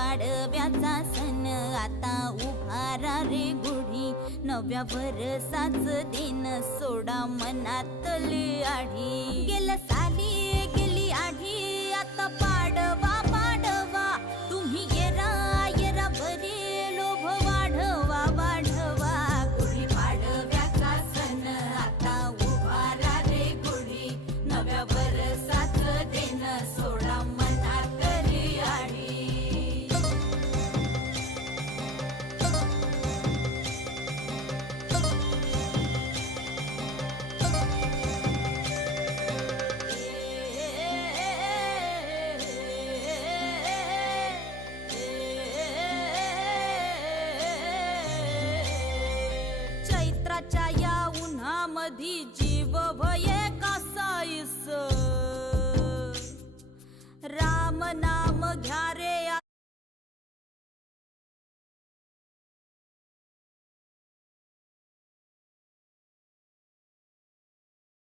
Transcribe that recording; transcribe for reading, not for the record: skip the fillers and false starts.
पाडव्याचा सण आता उभारा रे गुढी, नव्या वर्षाच दिन सोडा मनातली आढी। गेल्या साली गेली आढी आता पाडवा